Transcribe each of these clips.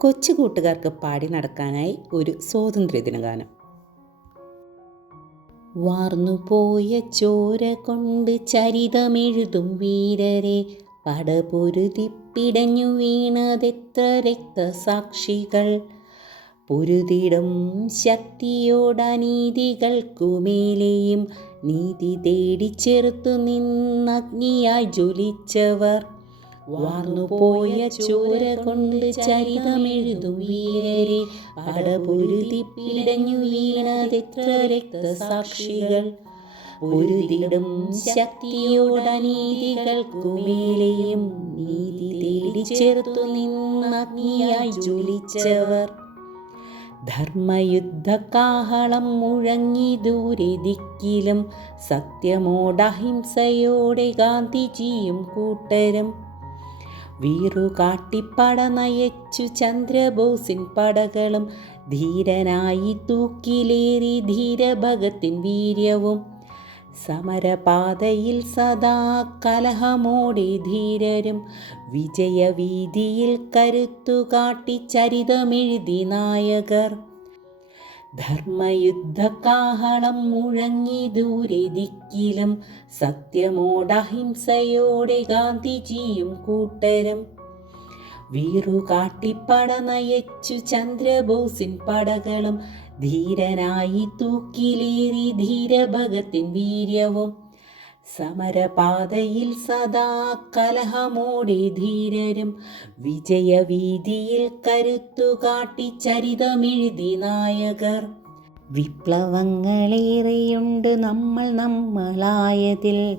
കൊച്ചു കൂട്ടുകാർക്ക് പാടി നടക്കാനായി ഒരു സ്വാതന്ത്ര്യദിന ഗാനം വാർന്നുപോയ ചോര കൊണ്ട് ചരിതമെഴുതും വീരരെ. പടപൊരുതി പിടഞ്ഞു വീണതെത്ര രക്തസാക്ഷികൾ. പൊരുതിടും ശക്തിയോടനീതികൾക്കുമേലെയും. നീതി തേടി ചെറുത്തു നിന്നഗ്നിയായി ജ്വലിച്ചവർ. വാർന്നുപോയ ചോര കൊണ്ട് ചരിതമെഴുതും വീരരെ. പടപൊരുതി പിടഞ്ഞു വീണതെത്ര രക്തസാക്ഷികൾ. പൊരുതിടും ശക്തിയോടനീതികൾക്കുമേലെയും നീതി തേടി ചേർത്തു നിന്നഗ്നിയായി ജ്വലിച്ചവർ. ധർമ്മയുദ്ധകാഹളം മുഴങ്ങി ദൂരെ ദിക്കിലും സത്യമോടഹിംസയോടെ ഗാന്ധിജിയും കൂട്ടരും വീറുകാട്ടിപ്പട നയച്ചു ചന്ദ്രബോസിൻ പടകളും ധീരനായി തൂക്കിലേറി ധീരഭഗത്തിൻ വീര്യവും. സമരപാതയിൽ സദാ കലഹമോടി ധീരരും വിജയവീതിയിൽ കരുത്തു കാട്ടി ചരിതമെഴുതി നായകർ. ധർമ്മയുദ്ധകാഹളം മുഴങ്ങി ദിക്കിലും സത്യമോടഹിംസയോടെ ഗാന്ധിജിയും കൂട്ടരും. വീറുകാട്ടിപ്പട നയച്ചു ചന്ദ്രബോസിൻ പടകളും ധീരനായി തൂക്കിലേറി ധീരഭഗത്തിൻ വീര്യവും. സമരപാതയിൽ സദാ കലഹമോടെ ധീരരും വിജയവീതിയിൽ കരുത്തു കാട്ടി ചരിതമെഴുതി നായകർ. വിപ്ലവങ്ങളേറെയുണ്ട് നമ്മൾ നമ്മളായതിൽ.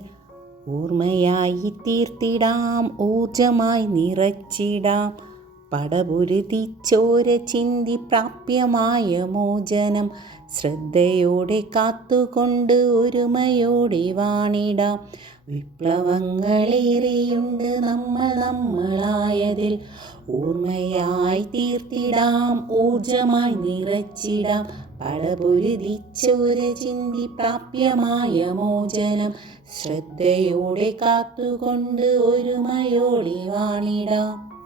ഓർമ്മയായി തീർത്തിടാം ഊർജമായി നിറച്ചിടാം. പടപുരുതി ചോര ചിന്തി പ്രാപ്യമായ മോചനം ശ്രദ്ധയോടെ കാത്തുകൊണ്ട് ഒരുമയോടെ വാണിടാം. വിപ്ലവങ്ങളേറെയുണ്ട് നമ്മൾ നമ്മളായതിൽ ഓർമ്മയായി തീർത്തിടാം ഊർജമായി നിറച്ചിടാം. പടപുരുതി ചോര ചിന്തി പ്രാപ്യമായ മോചനം ശ്രദ്ധയോടെ കാത്തുകൊണ്ട് ഒരുമയോടെ വാണിടാം.